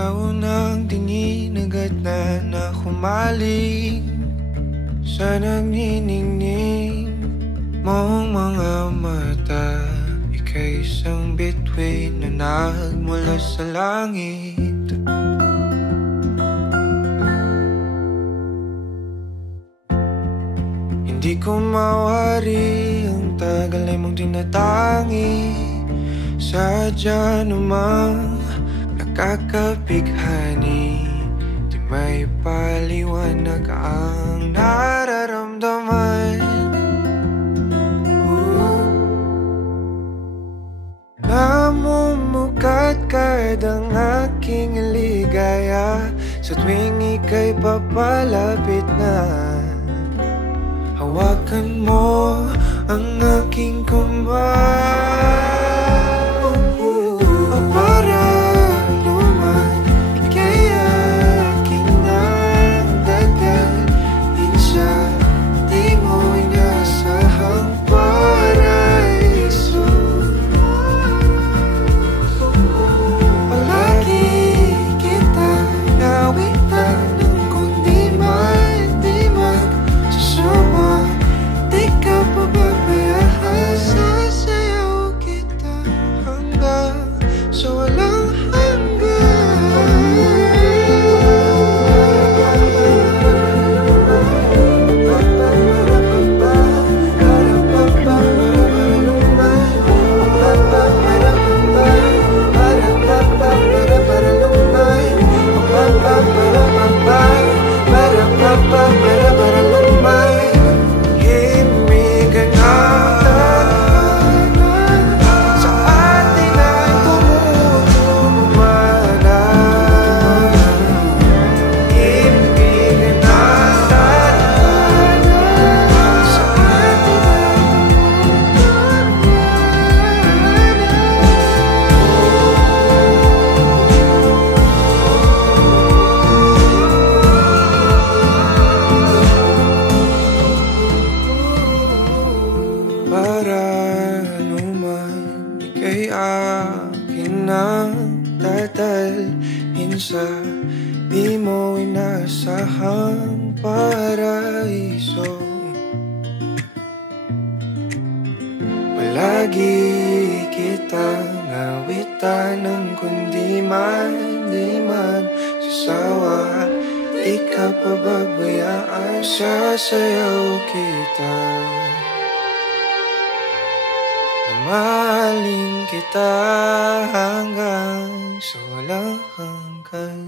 Sa unang tingin agad na humaling sa nagniningning mong mga mata. Ika'y isang bituin na nagmula sa langit. Hindi ko mawari ang tagal ay mong tinatangi. Sadya namang nakakapighani, di may paliwanag ang nararamdaman. Namumukat kadang aking ligaya sa tuwing ika'y papalapit na. Hawakan mo ang aking kamay. Para luman, ika'y aking nagdadalhin sa di mo inasahang paraiso. Palagi kita nawitan ng kundi man susuma. Di ka pababayaan, sasayaw kita hanggang sa walang dadalhin sa di mo inasahang paraiso. Palagi kitang awitan ng kundi man sasawa. Di ka pababayaan, sasayaw kita. Mamahalin kita hanggang sa walang hanggan.